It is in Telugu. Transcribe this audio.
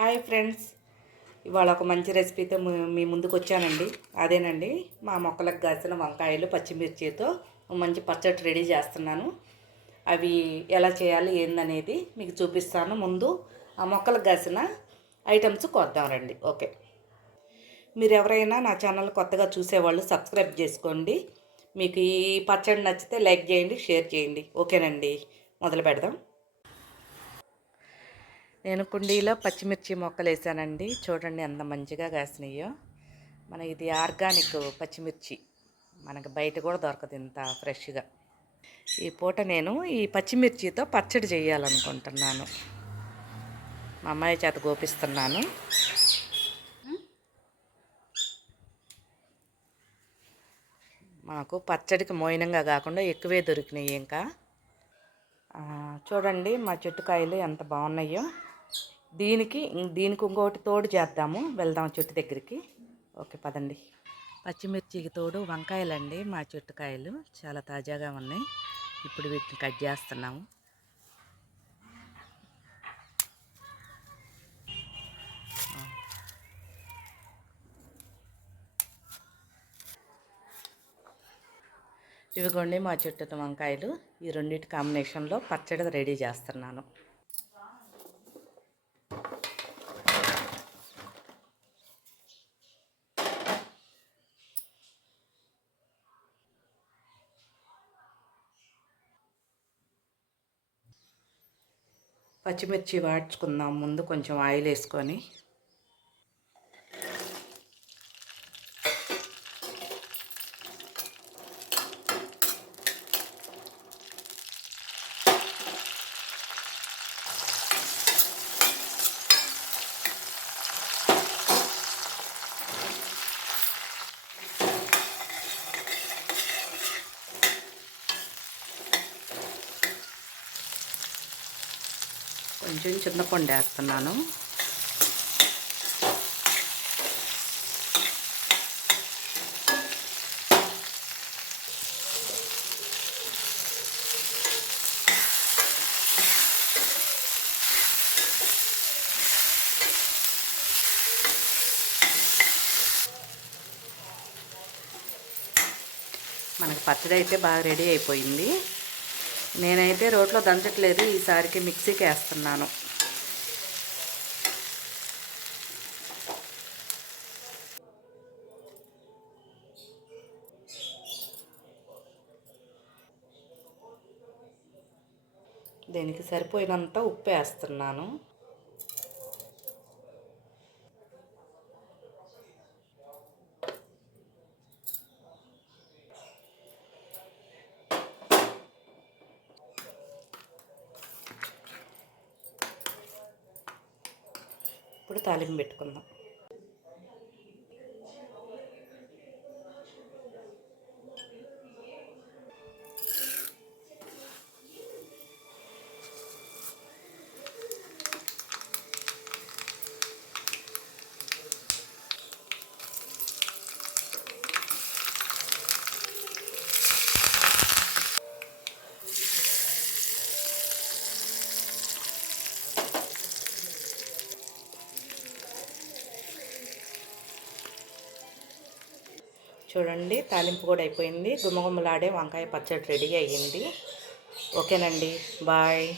హాయ్ ఫ్రెండ్స్, ఇవాళ ఒక మంచి రెసిపీతో మీ ముందుకు వచ్చానండి. అదేనండి, మా మొక్కలకు కాసిన వంకాయలు పచ్చిమిర్చితో మంచి పచ్చడి రెడీ చేస్తున్నాను. అవి ఎలా చేయాలి ఏందనేది మీకు చూపిస్తాను. ముందు ఆ మొక్కలకు కాసిన ఐటమ్స్ కొద్దాం రండి. ఓకే, మీరు ఎవరైనా నా ఛానల్ కొత్తగా చూసేవాళ్ళు సబ్స్క్రైబ్ చేసుకోండి. మీకు ఈ పచ్చడి నచ్చితే లైక్ చేయండి, షేర్ చేయండి. ఓకేనండి, మొదలు పెడదాం. నేను కుండీలో పచ్చిమిర్చి మొక్కలు వేసానండి. చూడండి ఎంత మంచిగా కాసినాయో. మన ఇది ఆర్గానిక్ పచ్చిమిర్చి, మనకు బయట కూడా దొరకదు ఇంత ఫ్రెష్గా. ఈ పూట నేను ఈ పచ్చిమిర్చితో పచ్చడి చేయాలనుకుంటున్నాను. మా అమ్మాయి చేత గోపిస్తున్నాను. మాకు పచ్చడికి మోయినంగా కాకుండా ఎక్కువే దొరికినాయి. ఇంకా చూడండి మా చెట్టుకాయలు ఎంత బాగున్నాయో. దీనికి ఇంకొకటి తోడు చేద్దాము. వెళ్దాం చెట్టు దగ్గరికి. ఓకే పదండి. పచ్చిమిర్చికి తోడు వంకాయలండి. మా చెట్టుకాయలు చాలా తాజాగా ఉన్నాయి. ఇప్పుడు వీటిని కట్ చేస్తున్నాము. ఇవిగోండి మా చెట్టు వంకాయలు. ఈ రెండింటి కాంబినేషన్లో పచ్చడి రెడీ చేస్తున్నాను. పచ్చిమిర్చి వాడ్చుకుందాం. ముందు కొంచెం ఆయిల్ వేసుకొని కొంచెం చింతపండు వేస్తున్నాను. మనకి పచ్చడి అయితే బాగా రెడీ అయిపోయింది. నేనైతే రోట్లో దంచట్లేదు, ఈసారికి మిక్సీకి వేస్తున్నాను. దీనికి సరిపోయినంత ఉప్పు వేస్తున్నాను. ఇప్పుడు తాలింపు పెట్టుకుందాం. చూడండి, తాలింపు కూడా అయిపోయింది. గుమ్మగుమ్మలాడే వంకాయ పచ్చడి రెడీ అయ్యింది. ఓకేనండి, బాయ్.